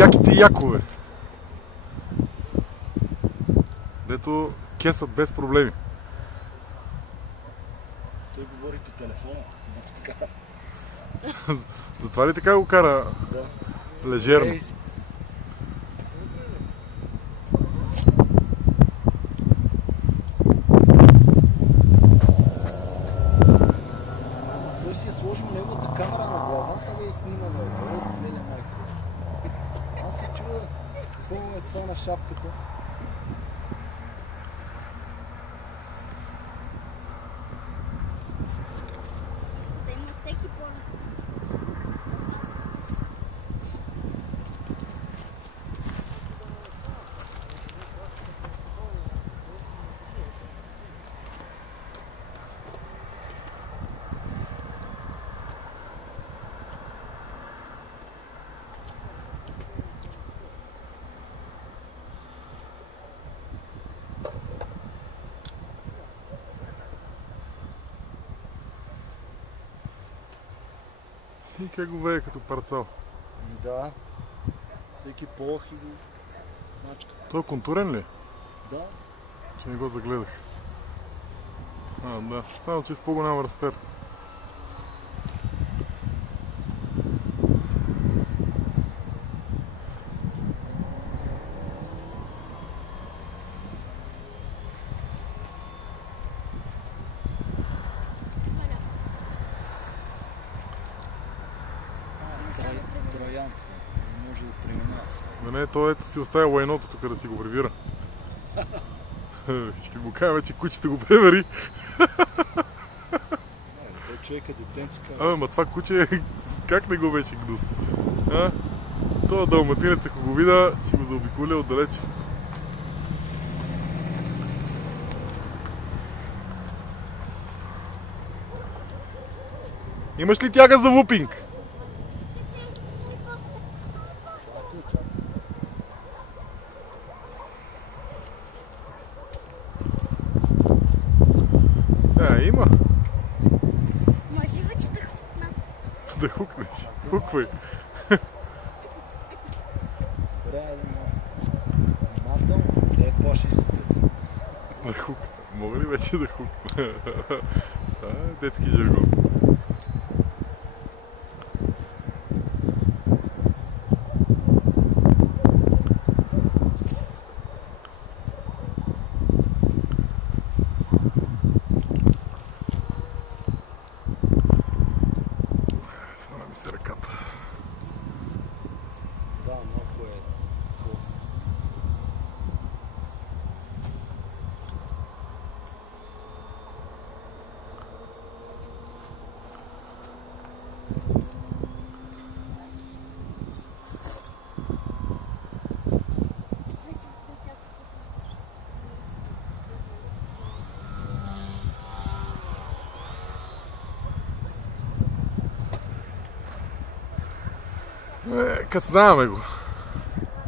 яките якове. Дето кесат без проблеми. Той говори по телефона. Затова ли така го кара? Да. Лежерно. Той си е сложил неговата камера на главата, бе, и снима, бе. Леле, майко. Аз се чува какво е това на шапката. Да има всеки полет. И как го вее като парцал. Да. Всеки полах и го мачка. Той е контурен ли? Да. Че не го загледах. Да. Само, че с по-голям разпер. Троян. Може да преминава сега. Не, той ето си оставя лайното тук да си го прибира. Ще му кажем, че кучето го превери. Той човек е детенци казва. Ма това куче как не го беше гнусно? Това далматинец, ако го видя, ще го заобиколя отдалече. Имаш ли тяга за вупинг? Има. Може ли, че да хукна? Да хукнеш. Хуквай. Внимателно, да е почнеш с деца. Да хукна. Мога ли вече да хукна? Детски жаргон. Да, много е. Кацнаваме го.